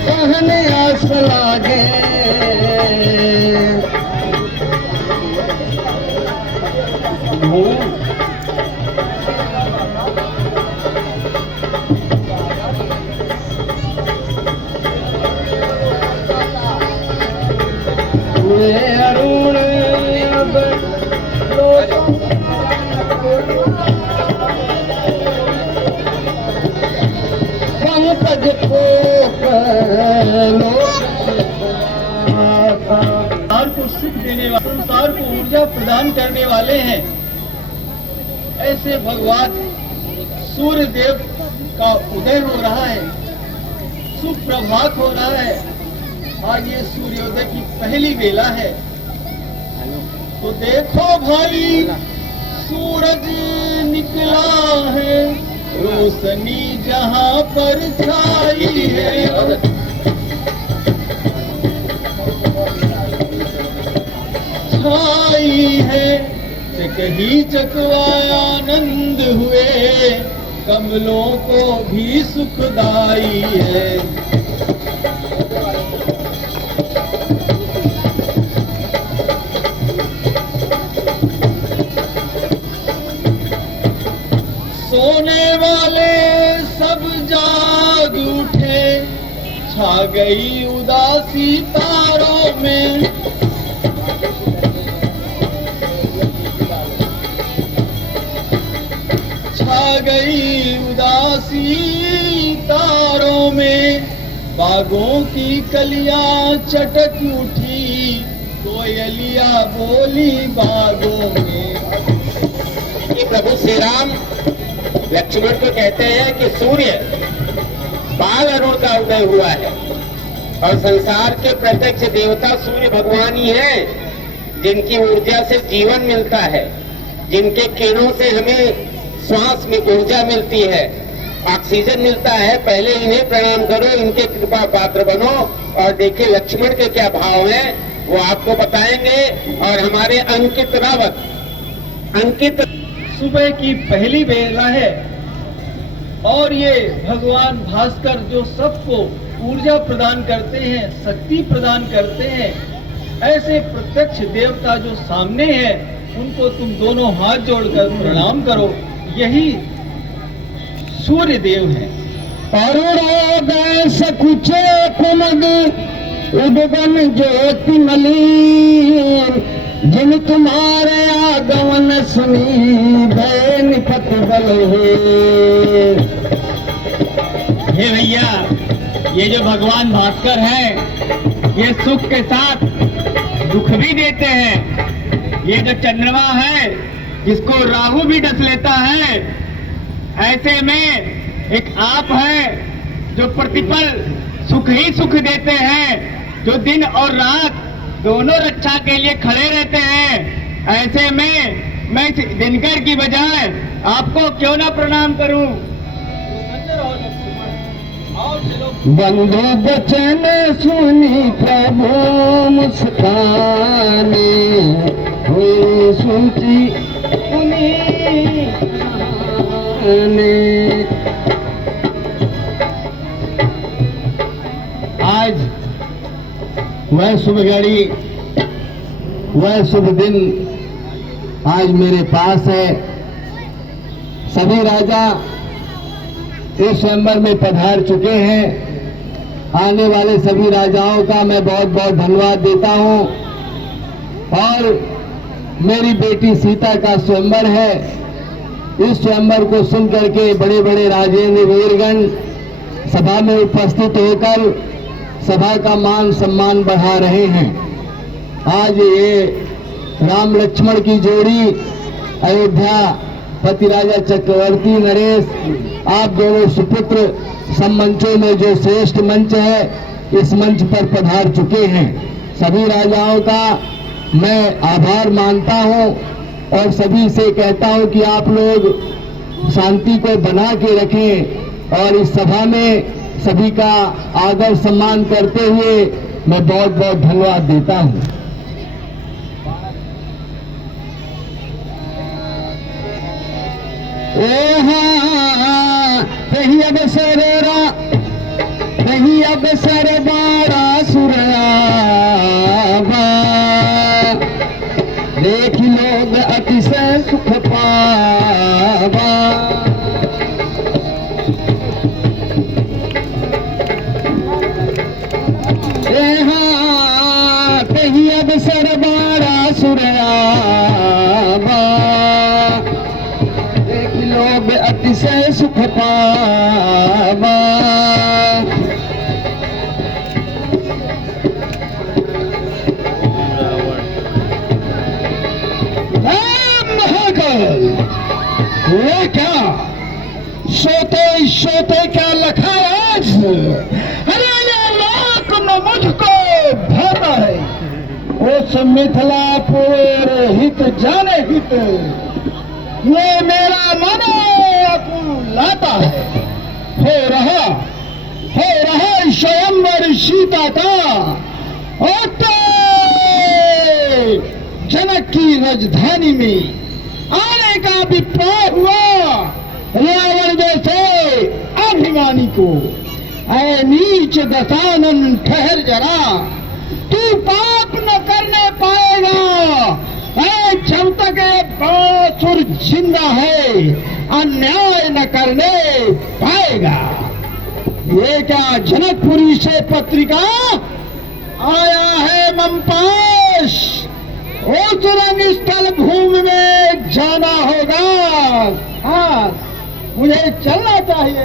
कहने आस लागे अरुण अब पंकज को सुख देने वाले, संसार को ऊर्जा प्रदान करने वाले हैं। ऐसे भगवान सूर्य देव का उदय हो रहा है, सुप्रभात हो रहा है। आज ये सूर्योदय की पहली बेला है, तो देखो भाई सूरज निकला है, रोशनी जहां पर छाई है। छाई है कहीं चकवा आनंद हुए, कमलों को भी सुखदाई है। सोने वाले सब जाग उठे, छा गई उदासी तारों में। छा गई उदासी तारों में, बागों की कलियां चटक उठी, कोयलिया बोली बागों में। प्रभु श्री राम लक्ष्मण को कहते हैं कि सूर्य बाल अरुण का उदय हुआ है और संसार के प्रत्यक्ष देवता सूर्य भगवान ही हैं, जिनकी ऊर्जा से जीवन मिलता है, जिनके किरणों से हमें श्वास में ऊर्जा मिलती है, ऑक्सीजन मिलता है। पहले इन्हें प्रणाम करो, इनके कृपा पात्र बनो। और देखिए लक्ष्मण के क्या भाव हैं वो आपको बताएंगे। और हमारे अंकित रावत, अंकित सुबह की पहली बेला है और ये भगवान भास्कर जो सबको ऊर्जा प्रदान करते हैं, शक्ति प्रदान करते हैं, ऐसे प्रत्यक्ष देवता जो सामने हैं उनको तुम दोनों हाथ जोड़कर प्रणाम करो। यही सूर्य देव हैं। अरुणोदय सकुचे कुमद उद्गन ज्योति मलिन, जिन तुम्हारे आगमन सुनी भय निपत बल हे भैया, ये जो भगवान भास्कर हैं ये सुख के साथ दुख भी देते हैं। ये जो चंद्रमा है जिसको राहु भी डस लेता है, ऐसे में एक आप है जो प्रतिपल सुख ही सुख देते हैं, जो दिन और रात दोनों रक्षा के लिए खड़े रहते हैं। ऐसे में मैं दिनकर की बजाय आपको क्यों ना प्रणाम करूं। बंधु बचन सुनी प्रभु मुस्काने, हुई सुनती आज वह शुभ घड़ी, वह शुभ दिन आज मेरे पास है। सभी राजा इस स्वयंवर में पधार चुके हैं। आने वाले सभी राजाओं का मैं बहुत बहुत धन्यवाद देता हूं। और मेरी बेटी सीता का स्वयंवर है। इस स्वयंवर को सुन करके बड़े बड़े राजेंद्र वीरगण सभा में उपस्थित होकर सभा का मान सम्मान बढ़ा रहे हैं। आज ये राम लक्ष्मण की जोड़ी अयोध्या पति राजा चक्रवर्ती नरेश, आप दोनों सुपुत्र सब मंचों में जो श्रेष्ठ मंच है, इस मंच पर पधार चुके हैं। सभी राजाओं का मैं आभार मानता हूं और सभी से कहता हूं कि आप लोग शांति को बना के रखें और इस सभा में सभी का आदर सम्मान करते हुए मैं बहुत बहुत धन्यवाद देता हूं। अवसर अब सर बाड़ा सुरयावा, देख लोग अतिशय सुख पावा। कहीं अब सर बाड़ा सुरयावा, देख लोग अतिशय सुख पावा। महाकाल ये क्या सोते क्या लखा आज? अरे ये लोक न मुझको भाता है, उस मिथिलापुर हित जाने हित, ये मेरा मन लाता है। हो रहा स्वयंवर सीता का, तो जनक की राजधानी में आने का विप्लव हुआ रावण जैसे अभिमानी को। ऐ नीच दशानन ठहर जरा, तू पाप न करने पाएगा। ऐ जब तक बासुर जिंदा है अन्याय न करने पाएगा। ये क्या जनकपुरी से पत्रिका आया है ममपाश, उस रंग स्थल भूमि में जाना होगा। हाँ मुझे चलना चाहिए।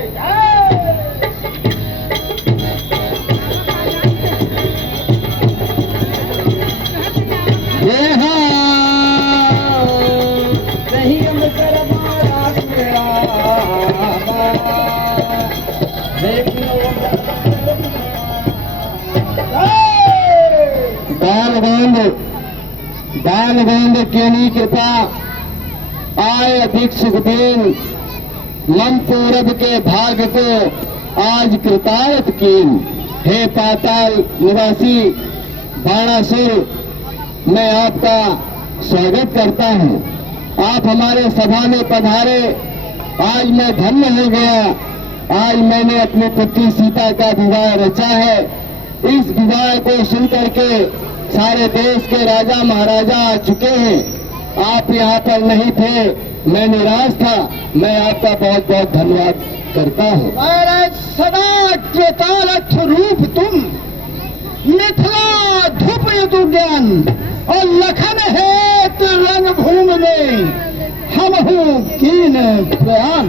ये हाँ नहीं अंदर मारा मेरा, देख लो दान गोंद केनी कृपा आय अधिक सुखदेन, लम पूरब के भाग को आज कृतार्थ कीन। हे पाताल निवासी बाणासुर, मैं आपका स्वागत करता हूँ। आप हमारे सभा में पधारे, आज मैं धन्य हो गया। आज मैंने अपनी पुत्री सीता का विवाह रचा है। इस विवाह को सुनकर के सारे देश के राजा महाराजा आ चुके हैं। आप यहाँ पर नहीं थे, मैं निराश था। मैं आपका बहुत बहुत धन्यवाद करता हूँ। सदा कृतार्थ रूप तुम, मिथिला धूप यदु ज्ञान, और लखन है रंग भूमि में हम हूँ कीन प्रयान।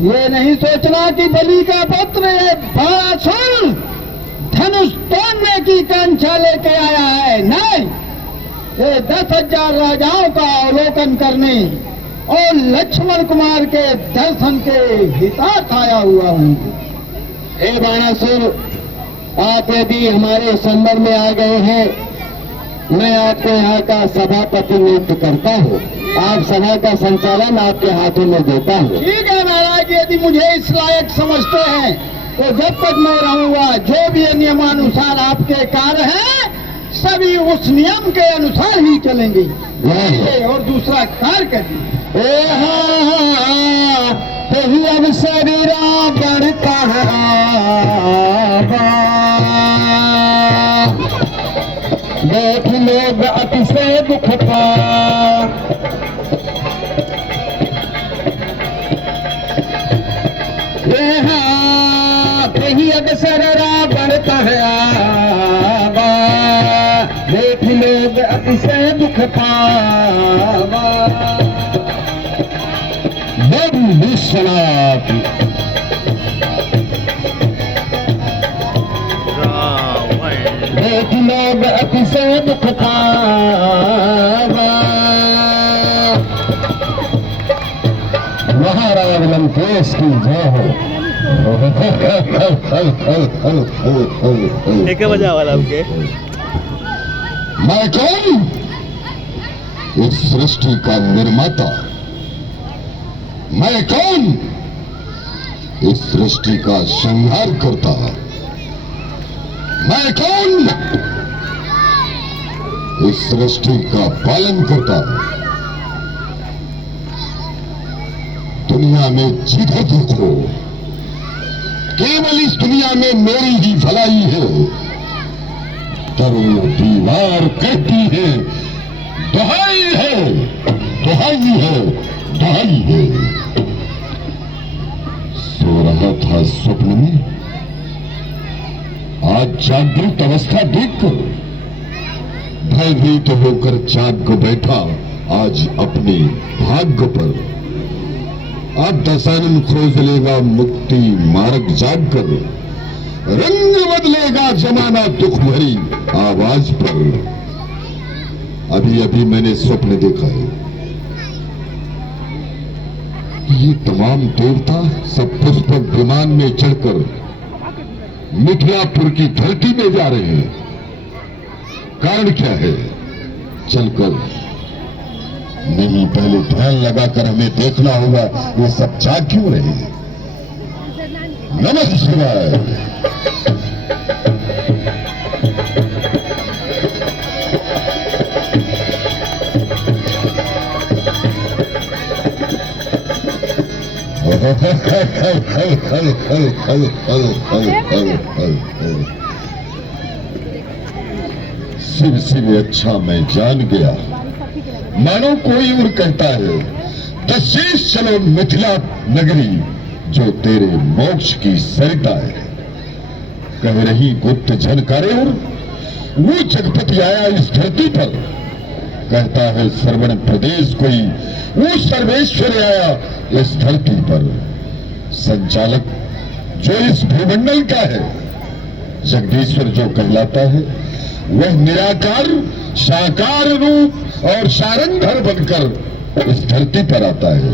ये नहीं सोचना कि बलि का पुत्र है बाणासुर धनुष तोड़ने की कांक्षा लेके आया है। नहीं, ये 10,000 राजाओं का अवलोकन करने और लक्ष्मण कुमार के दर्शन के हितार्थ आया हुआ हूँ। हे बाणासुर, आप यदि हमारे संबर में आ गए हैं, मैं आपको यहाँ का सभापति नियुक्त करता हूँ। आप सभा का संचालन आपके हाथों में देता हूँ। ठीक है महाराज, यदि मुझे इस लायक समझते हैं तो जब तक मैं रहूंगा जो भी नियमानुसार आपके कार्य हैं सभी उस नियम के अनुसार ही चलेंगे। और दूसरा कार्य करिए। कहीं अब शरीरा बढ़ता है, देख लोग अतिशय दुख पा। कहीं अब शरीरा बढ़ता है, देख लोग अतिशय दुख पावा। विश्वनाथ देख लोग अतिशय दुख पावा। महाराज लंकेश की जय हो। एक बजा वाला आपके मैं कौन? इस सृष्टि का निर्माता। मैं कौन? इस सृष्टि का संहार करता। मैं कौन? इस सृष्टि का पालन करता। दुनिया में जिधर देखो केवल इस दुनिया में मेरी ही भलाई है। तरुण दीवार कहती है दुहाई है, दुहाई है, दुहाई है। सो रहा था स्वप्न में, आज जागृत अवस्था देखकर भयभीत होकर जाग बैठा आज अपने भाग्य पर। अब दशानन खोज लेगा मुक्ति मार्ग जागकर, रंग बदलेगा जमाना दुख भरी आवाज पर। अभी अभी मैंने स्वप्न देखा है, ये तमाम देवता सब पुष्पक विमान में चढ़कर मिथिलापुर की धरती में जा रहे हैं। कारण क्या है? चलकर नहीं, पहले ध्यान लगाकर हमें देखना होगा ये सब जाग क्यों रहे हैं। नमः शिवाय। शिव शिव अच्छा मैं जान गया, मानो कोई और कहता है दशेष चलो मिथिला नगरी जो तेरे मोक्ष की सरिता है। कह रही गुप्त झनकारे और वो जगपति आया इस धरती पर। कहता है श्रवण प्रदेश कोई वो सर्वेश्वर आया इस धरती पर। संचालक जो इस भूमंडल का है, जगदीश्वर जो कहलाता है, वह निराकार साकार रूप और सारंगधर बनकर इस धरती पर आता है।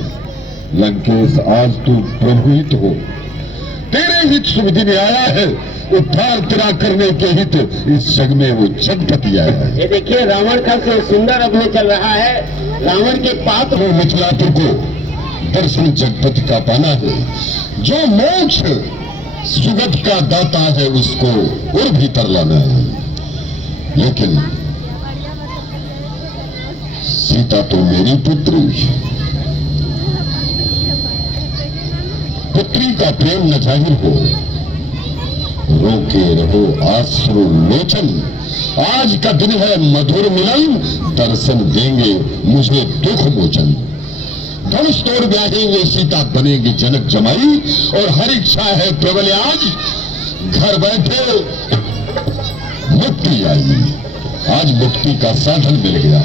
लंकेश आज तू प्रभु हित हो, तेरे हित शुभ दिन आया है। उद्धार तेरा करने के हित इस जग में वो जगपति आया है। ये देखिए रावण का सुंदर अभिनय चल रहा है। रावण के पात्र वो मिथिलापुर को दर्शन जगपति का पाना है। जो मोक्ष सुगत का दाता है उसको और भीतर लाना है। लेकिन सीता तो मेरी पुत्री, पुत्री का प्रेम न जाहिर हो, रोके रहो आश्रु लोचन। आज का दिन है मधुर मिलन, दर्शन देंगे मुझे दुख मोचन। धनुष तोड़ ब्याहेंगे सीता बनेगी जनक जमाई, और हर इच्छा है प्रबल आज घर बैठे मुक्ति आई। आज मुक्ति का साधन मिल गया।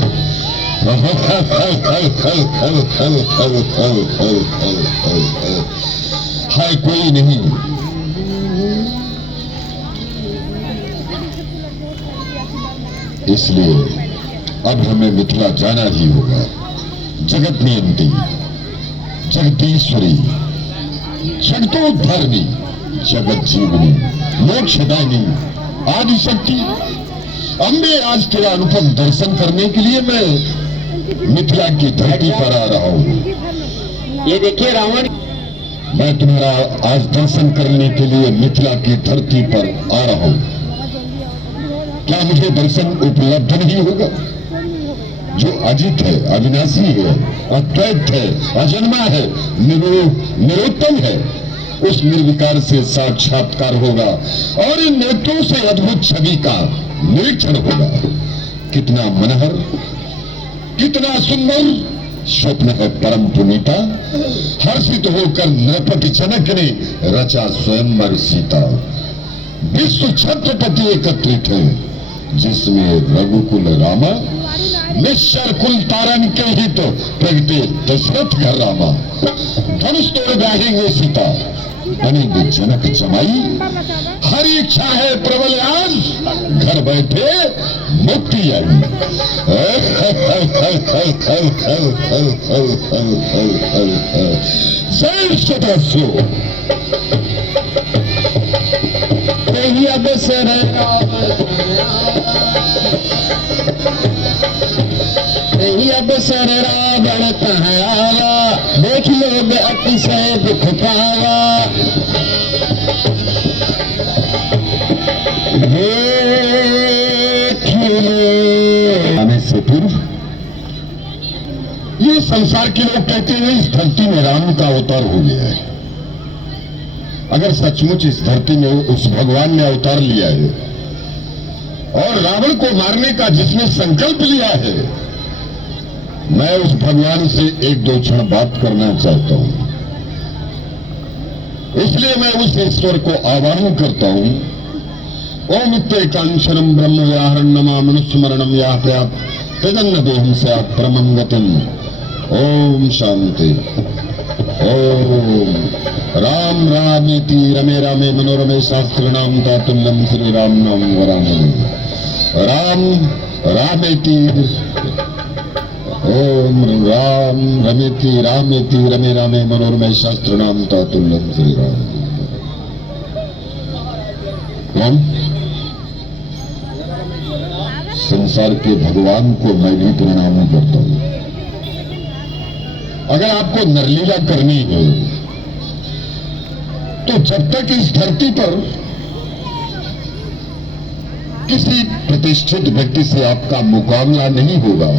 हाय कोई नहीं, इसलिए अब हमें मिथिला जाना ही होगा। जगत नियंती, जगदीश्वरी, जगतोद्धारिणी, जगत जीवनी, मोक्षदायिनी, आदिशक्ति अम्बे, आज तेरा अनुपम दर्शन करने के लिए मैं मिथिला की धरती पर आ रहा हूँ। ये देखिए रावण, मैं तुम्हारा आज दर्शन करने के लिए मिथिला की धरती पर आ रहा हूँ। क्या मुझे दर्शन उपलब्ध नहीं होगा? जो अजित है, अविनाशी है, अद्वैत है, अजन्मा है, निरोत्तम है, उस निर्विकार से साक्षात्कार होगा और इन नेत्रों से अद्भुत छवि का निरीक्षण होगा। कितना मनहर, कितना सुंदर स्वप्न है परम पुनीता। हर्षित होकर नृपति जनक ने रचा स्वयंवर सीता। विश्व छत्रपति एकत्रित है, जिसमें रघुकुल रामा, निश्चर कुल तारण के ही तो प्रगटे दशरथ घर रामा। धनुष तोड़ ब्याहेंगे सीता, बनेंगे जनक जमाई। हर इच्छा है प्रबल आज घर बैठे मुक्ति आई। जय सदस्यो अवसर अवसर रावण कहाँ आया, देख लोग अतिशय दुख पाया। आने से पूर्व ये संसार के लोग कहते हैं इस धरती में राम का अवतार हो गया है। अगर सचमुच इस धरती में उस भगवान ने अवतार लिया है और रावण को मारने का जिसने संकल्प लिया है, मैं उस भगवान से एक दो क्षण बात करना चाहता हूं। इसलिए मैं उस ईश्वर को आवाहन करता हूं। ओम इत्येकांक्षरम ब्रह्म व्याहरण नमा मनुस्मरणम या प्रयात तदन्न देहम से परमं गतिम। ओम शांति। ओम राम रामेति रमे रामे मनोरमे शास्त्रनाम तातुल्यम श्री राम नाम वरामे। राम रामेति ओम राम रमेति रामेति रमे रामे मनोरमे शास्त्रनाम तातुल्यम श्री राम। कौन? संसार के भगवान को मैं भी प्रणाम करता हूं। अगर आपको नरलीला करनी है तो जब तक इस धरती पर किसी प्रतिष्ठित व्यक्ति से आपका मुकाबला नहीं होगा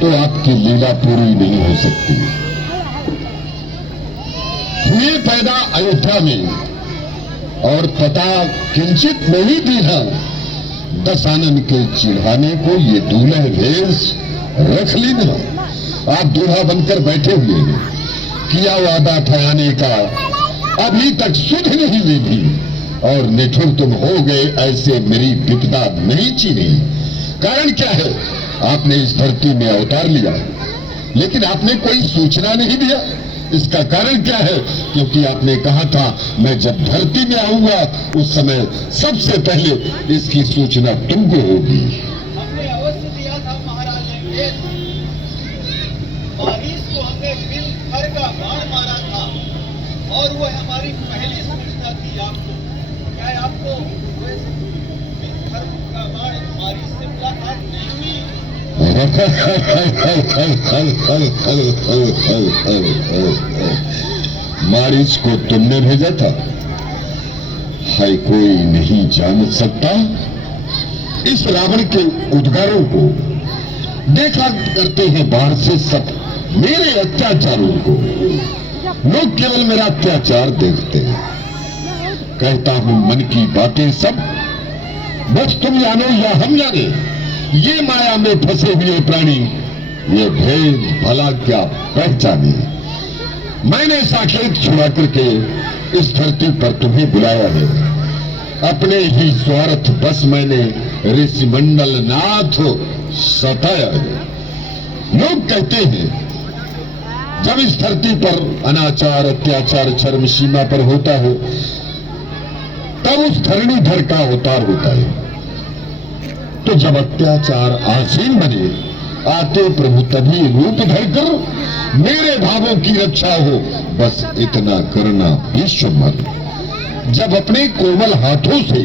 तो आपकी लीला पूरी नहीं हो सकती। हुए पैदा अयोध्या में और पता किंचित नहीं दीना, दशानन के चिढ़ाने को ये दूल्हे भेष रख लेना। आप दूल्हा बनकर बैठे हुए हैं, किया वादा था आने का, अभी तक सुध नहीं लेगी और निठुर तुम हो गए ऐसे मेरी विपदा नहीं चीनी। कारण क्या है? आपने इस धरती में अवतार लिया लेकिन आपने कोई सूचना नहीं दिया। इसका कारण क्या है? क्योंकि आपने कहा था मैं जब धरती में आऊंगा उस समय सबसे पहले इसकी सूचना तुमको होगी। हमने अवश्य दिया था महाराज ने वेद। बारिश को हमने बिल भर का बाण मारा था और वह हमारी पहली सूचना थी आपको। क्या आपको बिल भर का बाण बारिश से मुलाकात नहीं हुई? बारिश को तुमने भेजा था? हाय, कोई नहीं जान सकता इस रावण के उद्गारों को। देखा करते हैं बाहर से सब मेरे अत्याचारों को। लोग केवल मेरा अत्याचार देखते हैं। कहता हूं मन की बातें सब, बस तुम जानो या हम जाने। ये माया में फंसे हुए प्राणी ये भेद भला क्या पहचाने। मैंने साकेत छुड़ा करके इस धरती पर तुम्हें बुलाया है। अपने ही स्वार्थ बस मैंने ऋषि मंडल नाथ सताया है। लोग कहते हैं जब इस धरती पर अनाचार अत्याचार चरम सीमा पर होता है तब उस धरणीधर का अवतार होता है। तो जब अत्याचार आसीन बने आते प्रभु तभी रूप धरकर मेरे भावों की रक्षा हो, बस इतना करना विश्व मत। जब अपने कोमल हाथों से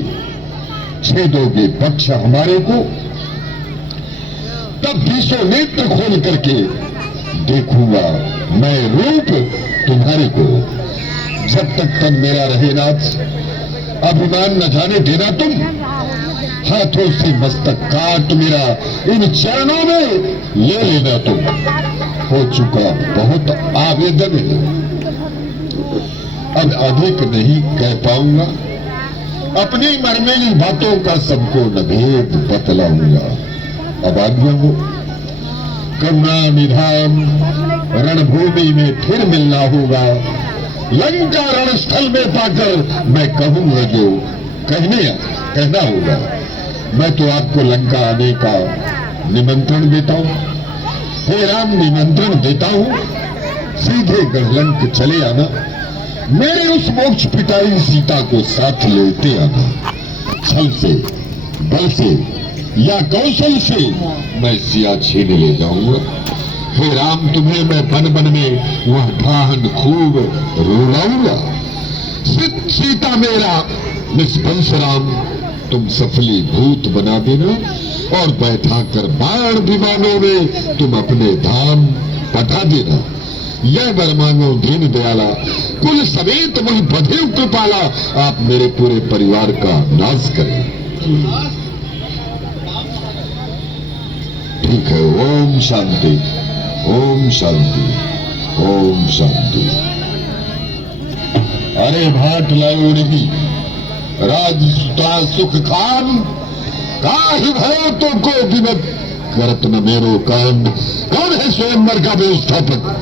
छेदोगे पक्ष हमारे को तब बीसों नेत्र खोल करके देखूंगा मैं रूप तुम्हारे को। जब तक तन मेरा रहे नाथ अभिमान न जाने देना तुम। हाथों से मस्तक काट मेरा इन चरणों में ले लेना तुम। हो चुका बहुत आवेदन है, अब अधिक नहीं कह पाऊंगा। अपनी मरमेली बातों का सबको न भेद बतलाऊंगा। अब आज्ञा हो, करुणा निधान रणभूमि में फिर मिलना होगा। लंका रणस्थल में पाकर मैं कहूंगा जो कहना होगा। मैं तो आपको लंका आने का निमंत्रण देता हूं। हे राम, निमंत्रण देता हूं, सीधे गढ़लंक चले आना। मेरे उस मोक्ष पिताई सीता को साथ लेते आना। छल से, बल से या कौशल से मैं सिया छीन ले जाऊंगा। हे राम, तुम्हें मैं बन बन में वह ढाहन खूब रुलाऊंगा। सीता मेरा निष्पंस राम तुम सफली भूत बना देना और बैठा कर बाण विमानों में तुम अपने धाम पठा देना। यह वर मांगो दीन दयाला, कुल समेत वही बधे कृपाला, आप मेरे पूरे परिवार का नाश करें। ठीक है। ओम शांति, ओम शांति, ओम शांति। अरे भाट लाओ नहीं राजता सुख खान काहि भयो तो को विनत करत न मेरो कान। कौन है स्वयंवर का व्यवस्थापक?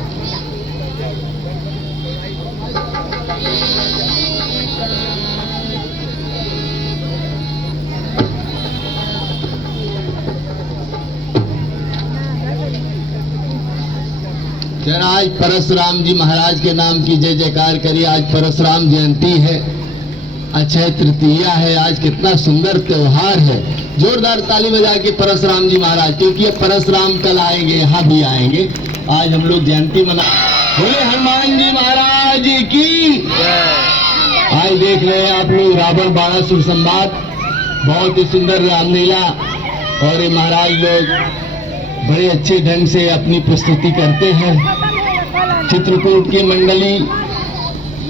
जरा आज परशुराम जी महाराज के नाम की जय जयकार करिए। आज परशुराम जयंती है, अक्षय तृतीया है। आज कितना सुंदर त्योहार है। जोरदार ताली बजा के परशुराम जी महाराज, क्योंकि अब परशुराम कल आएंगे, यहाँ भी आएंगे। आज हम लोग जयंती मना। बोले हनुमान जी महाराज की। आज देख रहे हैं आप लोग रावण बाणासुर संवाद, बहुत ही सुंदर रामलीला, और ये महाराज लोग बड़े अच्छे ढंग से अपनी प्रस्तुति करते हैं। चित्रकूट की मंडली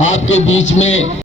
आपके बीच में